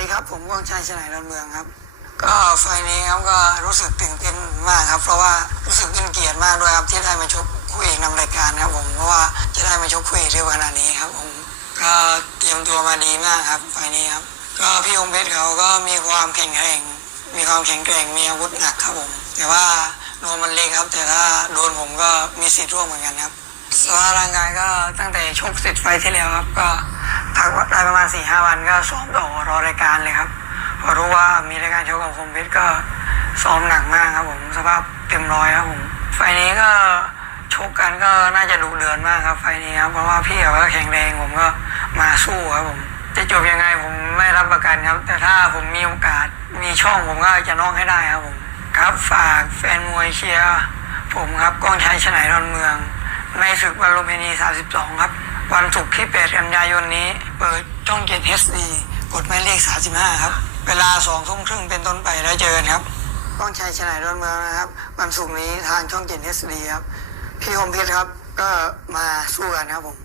ดีครับ ผมว่องชัยชนะดอนเมืองครับ ก็ไฟนี้ครับก็รู้สึกตื่นเต้นมากครับ เพราะว่ารู้สึกเป็นเกียรติมากด้วยครับที่ได้มาชกคู่เอกนำรายการครับผมเพราะว่าจะได้มาชกคู่เอกเร็วขนาดนี้ครับผมก็เตรียมตัวมาดีมากครับไฟนี้ครับ ก็พี่องค์เพชรเขาก็มีความแข็งแกร่ง มีความแข็งแกร่งมีอาวุธหนักครับผมแต่ว่าโดนมันเล็กครับ แต่ถ้าโดนผมก็มีสิทธิ์ร่วมเหมือนกันครับสภาพร่างกายก็ตั้งแต่ชกเสร็จไฟที่แล้วครับก็ พักได้ประมาณสี่ห้าวันก็ซ้อมต่อรอรายการเลยครับพอรู้ว่ามีรายการชกกับคมเพชรก็ซ้อมหนักมากครับผมสภาพเต็มร้อยครับผมไฟล์นี้ก็ชกกันก็น่าจะดุเดือดมากครับ ไฟนี้ครับเพราะว่าพี่เขาก็แข็งแรงผมก็มาสู้ครับผมจะจบยังไงผมไม่รับประกันครับ แต่ถ้าผมมีโอกาสมีช่องผมก็จะน้องให้ได้ครับผมครับฝากแฟนมวยเชียร์ผมครับก้องชัยชนะดอนเมือง ในศึกวันลุมพินี 32 ครับ วันศุกร์ที่ 8 กันยายนนี้ เปิดช่องเจ็ด HD กดหมายเลข 35 ครับ เวลา2ทุ่มครึ่งเป็นต้นไปแล้วเจอกันครับก้องชัยชนะดอนเมืองนะครับ วันศุกร์นี้ทางช่องเจ็ด HD ครับ พี่คมเพชรครับ ก็มาสู้กันครับผม